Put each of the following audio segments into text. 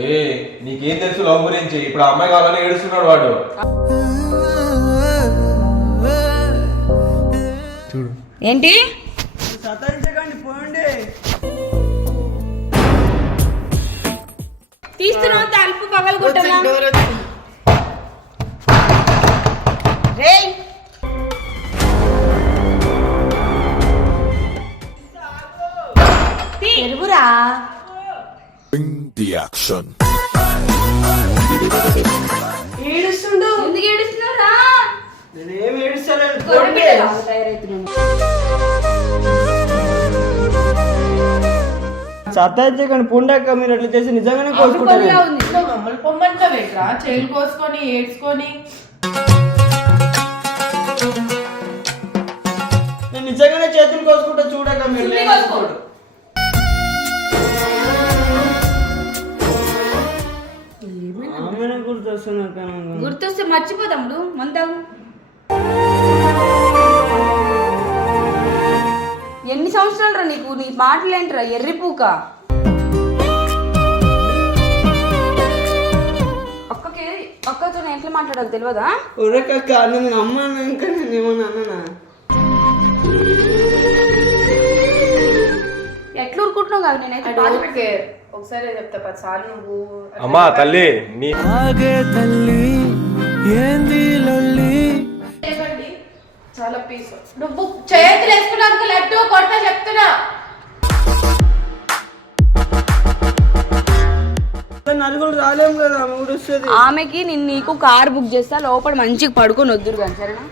ఏ నీకేం తెలుసు లవ్ గురించి? ఇప్పుడు ఆ అమ్మాయి కావాలని ఏడుస్తున్నాడు వాడు. చూడు ఏంటి సతాయించకండి, పోండి. తీస్తున్నావు తలుపు పగలు కొట్టమా రేయ్. తెలుగురా ఏడుస్తుండు. ఎందుకు ఏడుస్తున్నారా? నేనేం ఏడుస్తలేను. సతాయించకండి, పోండాక. మీరు అట్లా చేసి నిజంగానే కోసుకుంటారు. మమ్మల్ని పొమ్మంటా పెట్టరా, చేలు కోసుకొని ఏడ్చుకొని. నేను నిజంగానే చేతులు కోసుకుంటా, చూడక మీరు. గుర్తొస్తే మర్చిపోతాముడు మందాం. ఎన్ని సంవత్సరాలు రా నీకు? నీ మాటలు ఏంటిరా ఎర్రిపూక? అక్కతో ఎట్లా మాట్లాడాలి తెలియదా? ఒరేకక్క, నేను అమ్మాను ఇంకా నేను ఏమన్నా అన్నానా? ఎట్లా ఊరుకుంటున్నావు కాదు? నేనైతే ఒకసారి చెప్తా 10 సార్లు నువ్వు. అమ్మా తల్లి నీ చాలా పీస్. నువ్వు చేతులు వేసుకున్నాక లడ్డు కొట్ట చెప్తున్నా. నలుగురు రాలేము కదా, మూడు వస్తుంది. ఆమెకి నేను నీకు కార్ బుక్ చేస్తా, లోపల మంచిగా పడుకొని వద్దురు కానీ సరేనా?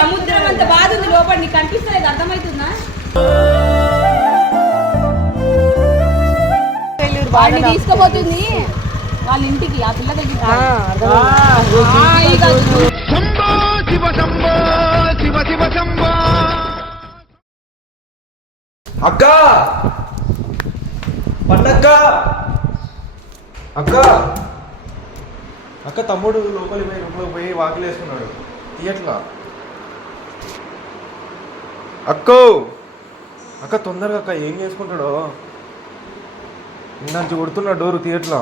సముద్రం అంత బాధ ఉంది లోపల, నీకు కనిపిస్తలేదు? అర్థమవుతుందా? వాళ్ళని తీసుకుపోతుంది వాళ్ళ ఇంటికి, ఆ పిల్ల దగ్గర. అక్క పండక్క అక్క అక్క తమ్ముడు లోపలికి పోయి వాకిలు వేసుకున్నాడు. తీయట్లా అక్కో. అక్క తొందరగా అక్క, ఏం చేసుకుంటాడో? ఇందాంచి కొడుతున్నాడు డోరు, తీయట్లా.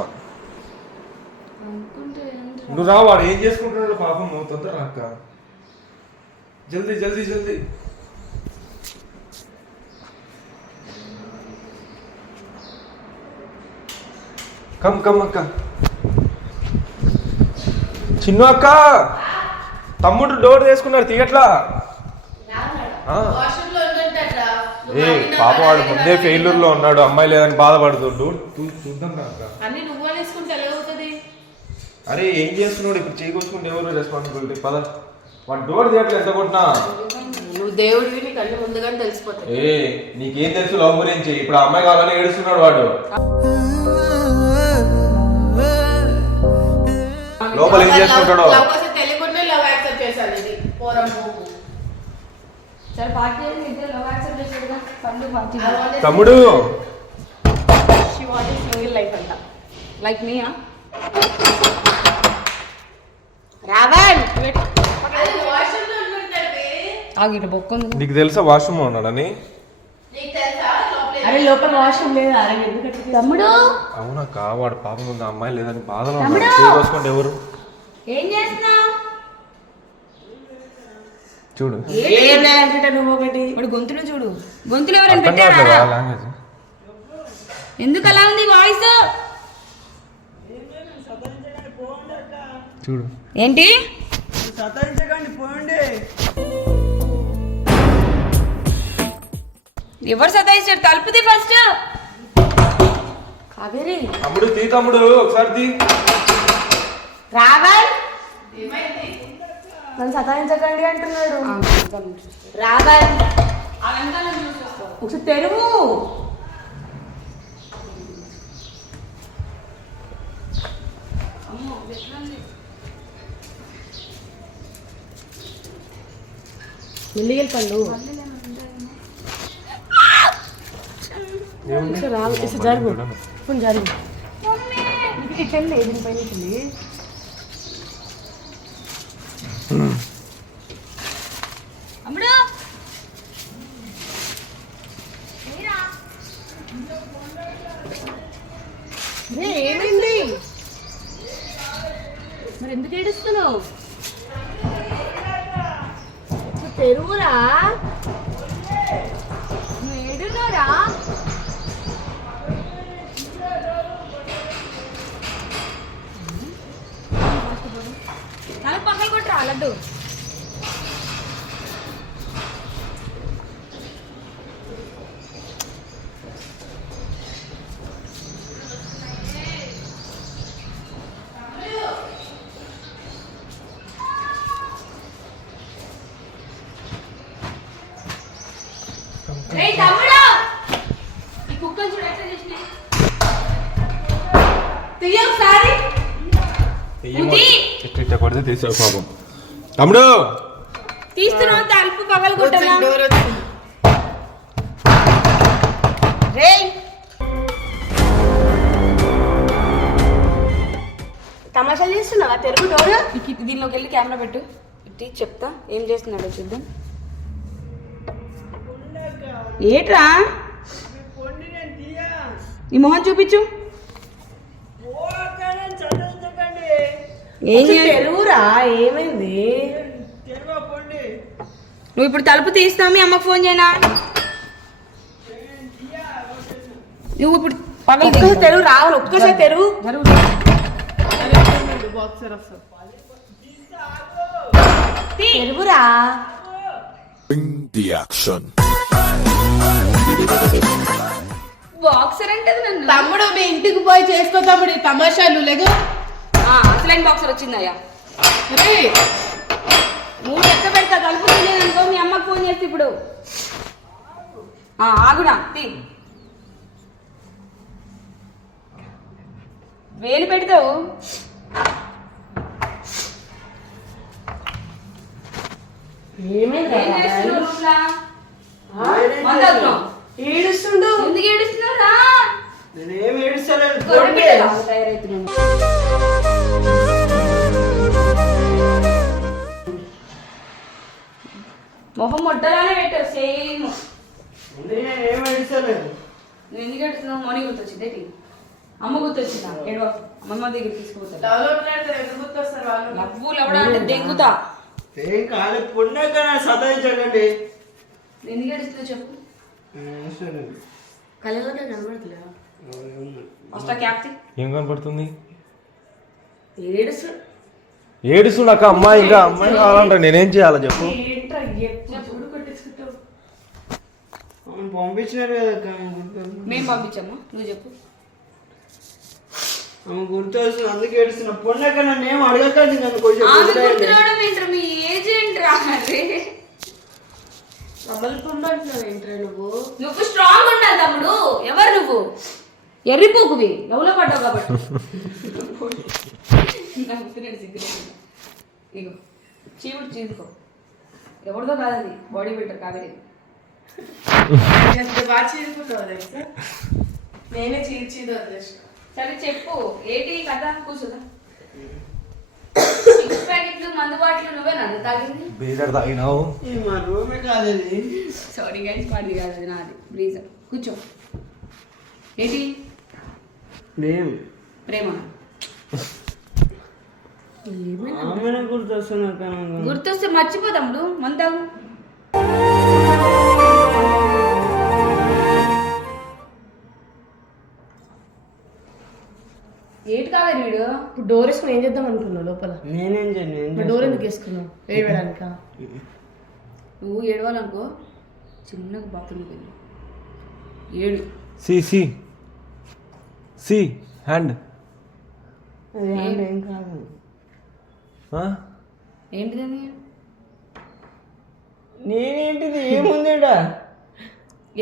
నువ్వు రా, వాడు ఏం చేసుకుంటున్నాడు పాపం. నువ్వు తొందరగా అక్క, జల్దీ జల్దీ జల్దీ. కమ్ కమ్ అక్క. చిన్న అక్క, తమ్ముడు డోర్ వేసుకున్నాడు, తీయట్లా. ఏ పాప వాడు ముందే ఫెయిల్యూర్ లో ఉన్నాడు, అమ్మాయి లేదని బాధపడుతుండు. చూద్దాం అక్క. అరే ఏం చేస్తున్నాడు ఇప్పుడు? చేయకొచ్చుకుంటే ఎవరు రెస్పాన్సిబిలిటీ? పద, వాడు డోర్ తీయట్లేదు ఎంత కొట్టినా. నువ్వు దేవుడివి, నీకు అన్ని ముందుగానే తెలిసిపోతాయి. ఏ నీకేం తెలుసు లవ్ గురించి? ఇప్పుడు ఆ అమ్మాయి కావాలని ఏడుస్తున్నాడు వాడు. లోపల ఏం చేసుకుంటాడో? తెలియకుండా లవ్ యాక్సెప్ట్ చేశాను. ఇది పోరం సరే పార్టీ ఇద్దరు లవ్ యాక్సెప్ట్ చేశాడుగా, పండు పార్టీ. తమ్ముడు లైఫ్ అంట లైక్ మీయా? రావణ్ ఆగిట బొక్కుంది. నీకు తెలుసా వాష్రూమ్ ఉన్నాడని? అరే లోపల వాష్రూమ్ లేదా? తమ్ముడు అవునక్క, వాడు పాపం ముందు అమ్మాయి లేదని బాధలో ఉన్నాడు. చేయకొచ్చుకుంటే ఎవరు? ఏం చేస్తున్నావు? చూడు నువ్వు ఒకటి ఇప్పుడు గొంతులో చూడు, గొంతులో ఎవరైనా పెట్టారా? ఎందుకు అలా ఉంది వాయిస్? చూడు ఏంటి? సతాయించకండి, పోండి. ఎవరు సతాయించారు? తలుపుది ఫస్ట్. కావేరి తమ్ముడు తీ, తమ్ముడు ఒకసారి తీ. రావణ్ నన్ను సతాయించకండి అంటున్నాడు. రావణ్ ఒకసారి తెరువు. మెల్లిగెళ్ళి పండు. జరుగు జరుగు ఇట్లా దీనిపైన అమ్ముడు ఏమైంది మరి ఎందుకు ఏడుస్తున్నావు? తెరువురా, నువ్వు ఏడున్నారా? తల పక్కన కొట్టరా లడ్డు. తమ్ముడు, ఈ కుక్కలు చూడ ఎట్లా చేసినాయి. తీయ ఒకసారి. ఇట్లా కొడితే తీసావు పాపం. తమ్ముడు తీస్తున్నావు, తలుపు పగలు కొట్టలా. తమాషా చేస్తున్నావా? తెరుగు డోరు. దీనిలోకి వెళ్ళి కెమెరా పెట్టు, ఇట్టి చెప్తా ఏం చేస్తున్నాడో చూద్దాం. ఏట్రా ఈ మొహం చూపించు. తెరువురా, ఏమైంది? నువ్వు ఇప్పుడు తలుపు తీస్తావు, మీ అమ్మకు ఫోన్ చేయనా? నువ్వు ఇప్పుడు పగలు తెరువు రావాలి, ఒక్కసారి తెరువు. తెరువురా. బాక్సర్ అంటే నన్ను. తమ్ముడు మీ ఇంటికి పోయి చేసుకో తమ్ముడు ఈ తమాషాలు లేగు. అసలైన బాక్సర్ వచ్చిందయ్యా. నువ్వు ఎక్క పెడతా తలుపు అనుకో, మీ అమ్మకి ఫోన్ చేస్తే ఇప్పుడు. ఆగునా తీ. వేలు పెడతావు. ఏడుస్తుండు. ఎందుకు ఏడుస్తున్నారా? నేనేం ఏడుస్తలేదు. తయారైతున్నాను. మొహం మొట్టలానే పెట్టావు సేమ్. నేనేం ఏడుస్తలేదు. నువ్వు ఎందుకు ఏడుస్తున్నావు? మనీ గుర్తొచ్చింది, అమ్మ గుర్తొచ్చిందా? ఏడవ అమ్మమ్మ దగ్గర తీసుకుపోతా. నవ్వులు అవడా అంటే దెంగుతా. ఏం కాదు, పుణ్యంగా సతాయించకండి. ఎందుకు ఏడుస్తున్నావు చెప్పు. కళ్ళలో కనబడతలే. ఫస్ట్ క్యాప్తి ఏం కనపడుతుంది? ఏడుస్తు నాకు అమ్మాయి, ఇంకా అమ్మాయి కావాలంటే నేనేం చేయాలో చెప్పు. పంపించినారు కదా, మేము పంపించాము, నువ్వు చెప్పు. ఆమె గుర్తొస్తుంది, అందుకే ఏడుస్తున్నా. పొన్నక నన్ను ఏం అడగకండి, నన్ను కొంచెం మీ ఏజెంట్ రా. నువ్వు స్ట్రాంగ్ ఉండాలి తమ్ముడు. ఎవరు నువ్వు? ఎర్రిపోకువి, లవ్లో పడ్డావు కాబట్టి. ఇగో చీవుడు చీదుకో. ఎవరిదో కాదండి, బాడీ బిల్డర్ కావేరి. నేనే చీల్చేది వదిలేసిన. సరే చెప్పు, ఏంటి కథ? కూర్చోదా. సిక్స్ ప్యాకెట్లు మందు బాటిల్ నువ్వే నన్ను తాగింది. బీదర్ తాగినావు. మా రూమే కాదు అది. సారీ గైస్, పాడిది కాదు అది, నాది. ప్లీజ్ కూర్చో. ఏంటి ప్రేమ? గుర్తొస్తే మర్చిపోతాముడు మంతావు. ఏటి కావాలి వీడు? ఇప్పుడు డోర్ వేసుకుని ఏం చేద్దాం అనుకున్నావు లోపల? నేనేం చేయను. డోర్ ఎందుకు వేసుకున్నావు? ఏడవడానిక? నువ్వు ఏడవాలనుకో, చిన్నగా బాత్రూమ్కి వెళ్ళి ఏడు. సి హ్యాండ్. ఏం కాదు. ఏంటిదని? నేనేంటిది, ఏముంది?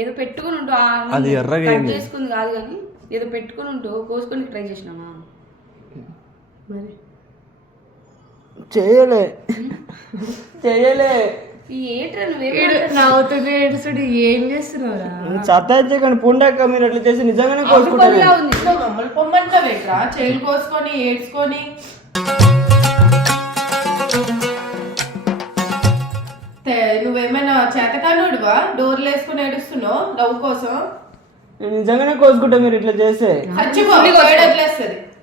ఏదో పెట్టుకుని ఉంటూ అది ఎర్రగా చేసుకుంది కాదు కానీ ఏదో పెట్టుకుని ఉంటూ కోసుకొని ట్రై చేసినామా? మరి చేయలే. ఏట్రా నవ్వుతుంది ఏడుస్తుడు. ఏం చేస్తున్నావురా? సతాయించకండి పుండాక, మీరు అట్లా చేసి నిజంగానే కోసుకుంటారు. మమ్మల్ని పొమ్మంటా పెట్టరా, చేలు కోసుకొని ఏడ్చుకొని. నువ్వేమైనా చేతకానుడివా? డోర్లు వేసుకొని ఏడుస్తున్నావు లవ్ కోసం? నేను నిజంగానే కోసుకుంటా మీరు ఇట్లా చేస్తే.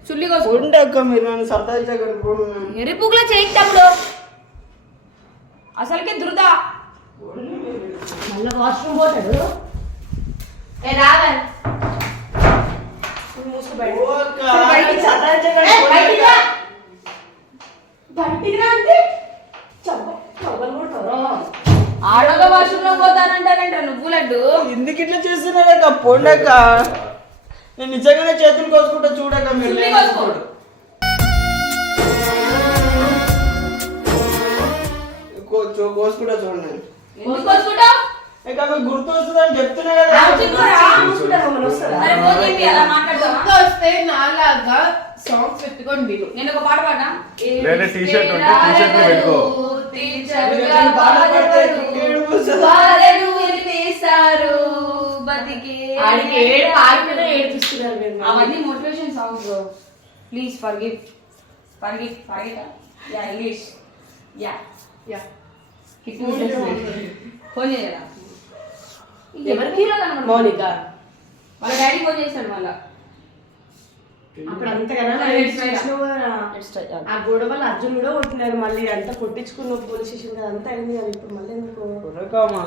చుల్లి కోసం ఉండే అక్క మీరు నన్ను సతాయించగలరు. ఎరిపుకులో చేయి తమ్ముడు అసలుకే దురద. మళ్ళీ వాష్రూమ్ పోతాడు. ఏ రావే మూసు బయట ఓ అక్క, సతాయించగలరు. బయటికి రా. బయటికి రా అంటే ఆడోగా వాష్రూమ్ లో పోతానంటారంట నువ్వు లడ్డు. ఎందుకు ఇట్లా చేస్తున్నారక్క? పొండక్క నేను నిజంగానే చేతులు కోసుకుంటా చూడక్క మీరు. చుల్లి కోసుకోడు. కోసుకుంటా చూడండి. ఎందుకు కోసుకుంటావు? ఇక మీకు గుర్తు వస్తుందని చెప్తున్నా కదా. అరే ఫోన్ చేయండి, అలా మాట్లాడతావా? గుర్తు వస్తే నాలాగా సాంగ్స్ పెట్టుకొని విను. నేను ఒక పాట పాడా. లేదా టీ-షర్ట్ ఉంటే టీ-షర్ట్ ని పెట్టుకో. ఆడికి ఏడు ఆడిపోయినా ఏడిపిస్తున్నారు మీరు. అవన్నీ motivation songs bro. Please forgive yeah English yeah yeah. Phone చేయరా? ఎవరికి హీరో కనబడదు. మౌనిక వాళ్ళ డాడీ ఫోన్ చేశాడు మళ్ళా. అప్పుడు అంతగానో ఆ గొడవలు అర్జున్ కూడా కొట్టినారు. మళ్ళీ అంతా కొట్టించుకున్న పోలీస్ స్టేషన్ కదా అంతా అయింది కదా. ఇప్పుడు మళ్ళీ ఎందుకు ఉరకమ్మా.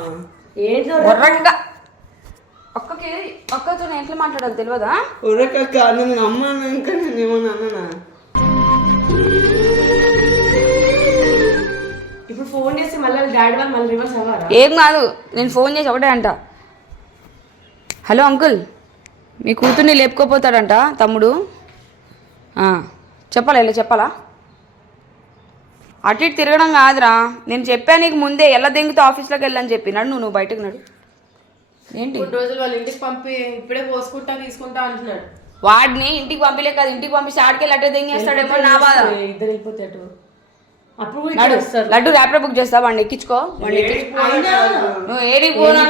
ఏదో అక్కతో నేను ఎట్లా మాట్లాడాలి తెలియదా? ఉరకక్క నేను అమ్మాను ఇంకా నేను ఏమన్నా అన్నానా? ఇప్పుడు ఫోన్ చేసి మళ్ళీ డాడీ వాళ్ళు మళ్ళీ రివర్స్ అవ్వరా? ఏం కాదు, నేను ఫోన్ చేసి ఒకటే అంట, హలో అంకుల్ మీ కూతుర్ని లేపుకోపోతాడంట తమ్ముడు. చెప్పాలా ఇలా చెప్పాలా? అటు ఇటు తిరగడం కాదురా, నేను చెప్పా నీకు ముందే ఎలా దెంగితే ఆఫీస్లోకి వెళ్ళని చెప్పినాడు. నువ్వు బయటకు నడు. ఏంటి 3 రోజులు వాళ్ళ ఇంటికి పంపి ఇప్పుడే పోసుకుంటా తీసుకుంటా అంటున్నాడు. వాడిని ఇంటికి పంపిలే కాదు, ఇంటికి పంపిస్తే ఆడికెళ్ళి అట్టే దెంగేస్తాడేమో నా బాధ. ఇద్దరు వెళ్ళిపోతాడు. అప్పుడు నడు, లడ్డు ర్యాపిడో బుక్ చేస్తా, వాడిని ఎక్కించుకో. వాడిని నువ్వు ఏడికి పోనా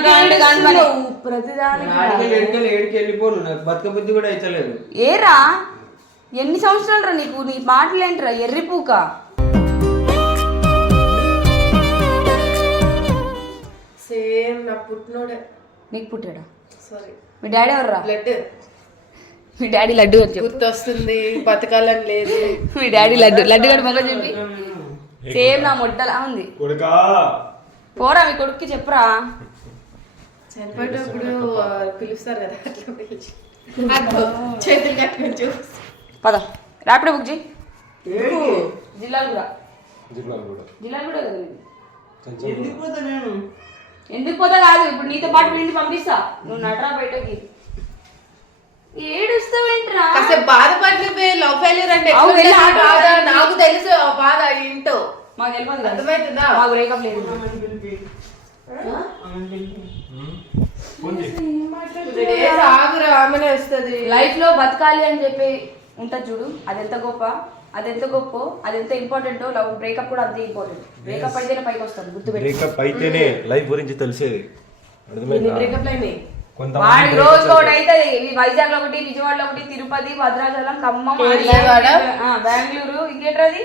ప్రతిదానికి ఏడికి వెళ్ళిపోను. నాకు బతుక బుద్ధి కూడా అయితలేదు. ఏరా ఎన్ని సంవత్సరాలు రా నీకు? నీ మాటలేంట్రా ఎర్రిపూక. సేమ్ నా పుట్టినోడే. నీకు పుట్టాడా? సారీ మీ డాడీ ఎవర్రా? బ్లడ్ మీ డాడీ లడ్డు అని చెప్పు. గుర్తొస్తుంది, బతకాలని లేదు. మీ డాడీ లడ్డు గడు మొక్క చెప్పి సేమ్ నా మొడ్డలా ఉంది. పోరా మీ కొడుక్కి చెప్పురా. చనిపోయేటప్పుడు పిలుస్తారు కదా, అట్లా పిలిచి చేతులు కట్టుకొని చూసి పద ర్యాపిడో బుక్ చేయి. ఏడికి? జిల్లాలు కూడా కదా ఇది. ఎందుకు పోతా నేను? ఎందుకు పోతా కాదు, ఇప్పుడు నీతో పాటు వీడిని పంపిస్తా. నువ్వు నటరా బయటకి. ఏడుస్తావేంట్రా? కాసేపు బాధపడి లవ్ ఫెయిల్యూర్ అంటే అవు వెళ్ళి ఆట బాధ నాకు తెలుసు. ఆ బాధ ఏంటో మాకు తెలియదు కదా. అర్థమవుతుందా? మాకు బ్రేకప్ లేదు. ఆగురా, ఆమెనే వస్తుంది. లైఫ్ లో బతకాలి అని చెప్పి ఉంటుంది చూడు, అదెంత గొప్ప, అదెంత ఇంపార్టెంటో లవ్ బ్రేకప్ కూడా అంతే ఇంపార్టెంట్. బ్రేకప్ అయితేనే పైకి వస్తాను, గుర్తుపెట్టి. బ్రేకప్ అయితేనే లైఫ్ గురించి తెలిసేది. బ్రేకప్ అయినాయి. వాడికి రోజు ఒకటి అవుతుంది. వైజాగ్ లో ఒకటి, విజయవాడలో ఒకటి, తిరుపతి, భద్రాచలం, ఖమ్మం, బెంగళూరు, ఇంకేంటది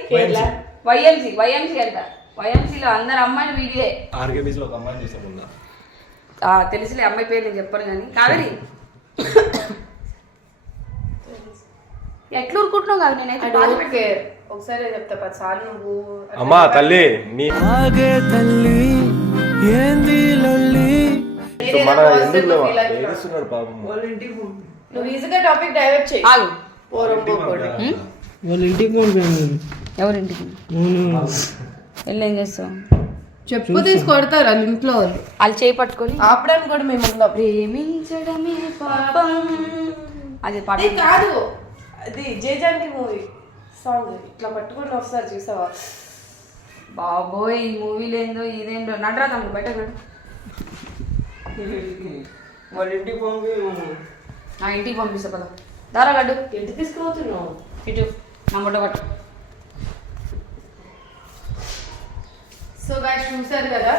వైఎంసీ అంట. వైఎంసీలో అందరు అమ్మాయిలు వీడియో. ఆర్కేబీస్ లో ఒక అమ్మాయిని చూసాము. తెలుసులే, అమ్మాయి పేరు నేను చెప్పను కానీ. కావేరి ఎట్లా ఊరుకుంటున్నావు కాదు? నేనైతే ఒకసారి చెప్తా 10 సార్లు నువ్వు. అమ్మా తల్లి నీ మన ఎందుకు ఏడుస్తున్నాడు పాపం. వాళ్ళ ఇంటికి పో. నువ్వు ఈజీగా టాపిక్ డైవర్ట్ చేయి. ఆగు. వాళ్ళ ఇంటికి పోను. ఎవరింటికి వెళ్ళి ఏం చేస్తావు? చెప్పు తీసి కొడతారు వాళ్ళ ఇంట్లో వాళ్ళు చేయి పట్టుకొని. ఆపడానికి కూడా మేము ఉన్నాం. ప్రేమించడమే పాపం. అది పాట అది కాదు, అది జయజానికి మూవీ సాంగ్. ఇట్లా పట్టుకొని వస్తారు చూసావా? బాబోయ్ ఈ మూవీలో ఏందో ఇదేందో. నడరా తమ్ముడు బయటకు నడు. వాళ్ళ ఇంటికి పంపి నా ఇంటికి పంపిస్తా పద. దారా లడ్డు. ఎంత తీసుకుపోతున్నావు? ఇటు నా ముట్ట పట్టు. సో గైస్ చూసారు కదా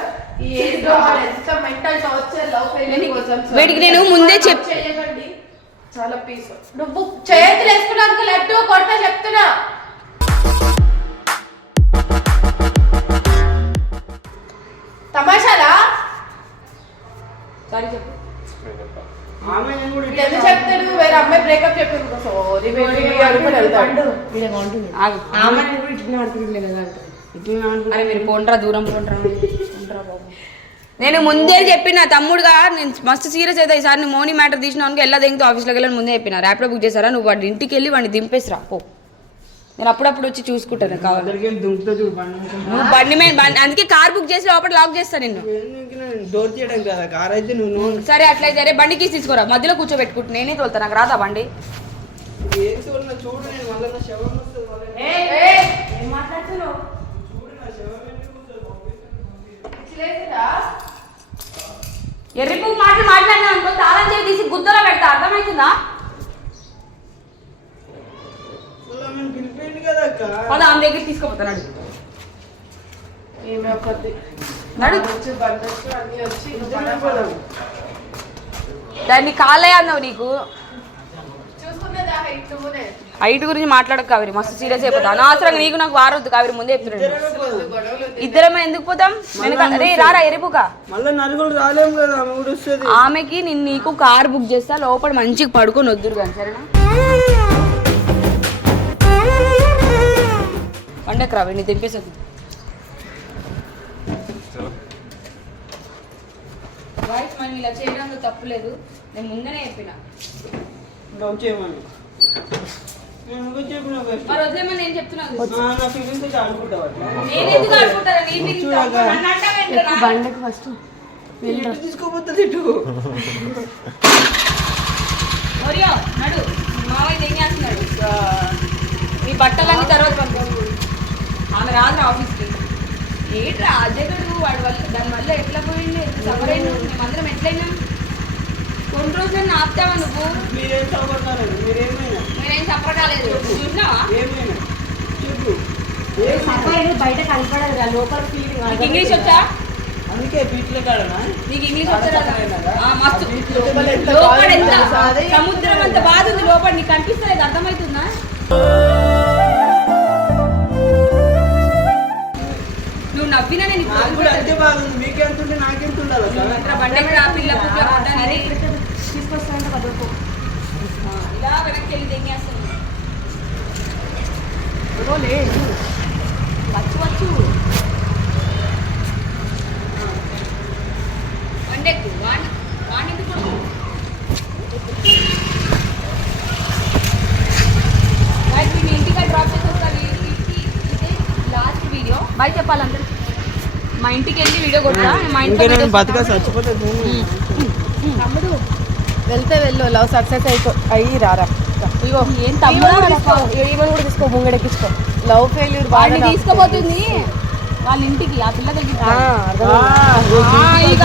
ఈ ఏజ్ లో ఎంత మెంటల్ టార్చర్ లవ్ ఫెయిల్యూర్ కోసం. వీడికి నేను ముందే చేయకండి, చాలా పీస్. నువ్వు చేతులు వేసుకున్నాక లడ్డు కొట్ట చెప్తున్నా. తమాషాలా? సారీ చెప్పు. ఆమె నేను కూడా ఇట్లా ఎందుకు చెప్తాడు వేరే అమ్మాయి బ్రేకప్ చెప్పింది సారీ బేబీ అనుకుని వెళ్తాడు ఆగు. ఆమె కూడా ఇట్లా ఆడుతుంది కదా అంట. ఇట్లా అనుకుంటా. అరే మీరు పోండ్రా దూరం పోండ్రా బాబు. నేను ముందే చెప్పిన తమ్ముడుగా నేను మస్తు సీరియస్ అయితే ఈసారి నువ్వు మోని మ్యాటర్ తీసినానికి ఎలా దిగుతూ ఆఫీస్లోకి వెళ్ళని ముందే చెప్పిన ర్యాపిడో బుక్ చేశారా నువ్వు వాడి ఇంటికి వెళ్ళి వాడిని దింపేసిరా పో నేను అప్పుడప్పుడు వచ్చి చూసుకుంటాను కావాలి దగ్గరికి వెళ్ళి దుంకుతా చూడు బండి అనుకుంటా. నువ్వు బండి మీద అందుకే కార్ బుక్ చేసి లోపల లాక్ చేస్తాను నిన్ను ఎందుకు నేను డోర్ తీయడం కదా కార్ అయితే నువ్వు సరే అట్లయితే అరే బండికి తీసుకోరా మధ్యలో కూర్చోబెట్టుకుంటు నేనే తోలుతా నాకు రాదా బండి ఏం చూడన్నా చూడు నేను మళ్ళీ నా శవం వస్తుంది మళ్ళీ ఏం మాట్లాడుతున్నావు చూడు నా శవం ఎందుకు వస్తుంది? ఎర్రిపు మాట్లాడినా అనుకో తాళం చేసి తీసి గుద్దలో పెడతా అర్థమవుతుందా అసలు ఆమెను పిలిపోయింది కదా అక్క. పద ఆమె దగ్గర తీసుకోపోతాడు ఏమే ఒకటి నడు వచ్చి బండొచ్చు అన్ని వచ్చి ఇద్దరం పోదాం. దాన్ని కాలే అన్నావు నీకు చూసుకునేది ఆ హైట్ నువ్వునే హైట్ గురించి మాట్లాడక కావేరి మస్తు సీరియస్ అయిపోతా అనవసరంగా నీకు నాకు వారొద్దు కావేరి ముందే చెప్తున్నాడు ఇద్దరమే పోదాం. గొడవలు ఇద్దరమే ఎందుకు పోతాం వెనకాల రే రారా ఎరిపుగా మళ్ళీ నలుగురు రాలేము కదా ఆమె కూడా వస్తుంది. ఆమెకి నేను నీకు కార్ బుక్ చేస్తా లోపల మంచిగా పడుకొని వద్దురు కానీ సరేనా పండగ రావి నీ తెంపేసొద్దు వాయిస్ మనం ఇలా చేయడంలో తప్పులేదు నేను ముందనే చెప్పిన ఇంకా వచ్చేయమని నేను ఇంకా చెప్పిన first. మరి వదిలేమని నేను చెప్తున్నాను నా ఫీలింగ్స్ అయితే ఆడుకుంటావు అట్లా. నేను ఎందుకు ఆడుకుంటాను నీ feelings చూడక. తప్పు. నన్ను అంటావేంట్రా? బండకి ఫస్ట్ ఇటు తీసుకోపోతుంది ఇటు. ఒరియో నడు మావయ్య ఏం చేస్తున్నాడు మీ బట్టలన్నీ తర్వాత పంపు ఆమె రాదు ఆఫీస్కి ఏంట్రా అజయగడు వాడి వల్ల దాని వల్ల ఎట్లా పోయింది ఎంత సఫర్ అయినా మేమందరం ఎట్లయినా కొన్ని రోజులు ఆపుతావా నువ్వు మీరేం చదువుతారు మీరేమైనా నేనేం సఫర్ కాలేదు చూసినావా ఏమైనా చెప్పు సఫర్ బయట కనపడదు కదా, లోపల ఫీలింగ్ నీకు ఇంగ్లీష్ వచ్చా అందుకే బీచ్ల కాడనా నీకు ఇంగ్లీష్ వచ్చా మస్తు లోపల ఎంత లోపల బాధ ఎంత తెలుసా అది? సముద్రం అంత బాధ ఉంది లోపల నీకు కనిపిస్తలేదు అర్థమవుతుందా నువ్వు నవ్వినా నేను ఇప్పుడు నాకు కూడా అంతే బాధ ఉంది. మీకెంత ఉంటే నాకెంత ఉండాలి అసలు? ఇంట్లో బండకి రా పిల్ల పుట్ల పుట్టని తీసుకొస్తానంటే కదలకు ఇలా వెనక్కి వెళ్ళి తెంగేస్తాను వచ్చు వండెక్కు వాణికి కొడుకు మీ ఇంటికి డ్రాప్ చేసి వస్తాను ఇదే లాస్ట్ వీడియో బాయ్ చెప్పాలందరూ మా ఇంటికి వెళ్ళి వీడియో కొట్టా మా ఇంకా నేను ఇంట్లో బతక చచ్చిపోతే తమ్ముడు వెళ్తే వెళ్ళు లవ్ సక్సెస్ అయ్యి రారా ఇగో ఏం తమ్ముడా ఈమెను కూడా తీసుకో ముంగడెక్కించుకో లవ్ ఫెయిల్యూర్ వాడిని తీసుకుపోతుంది వాళ్ళ ఇంటికి ఆ పిల్ల దగ్గర అర్థం ఇక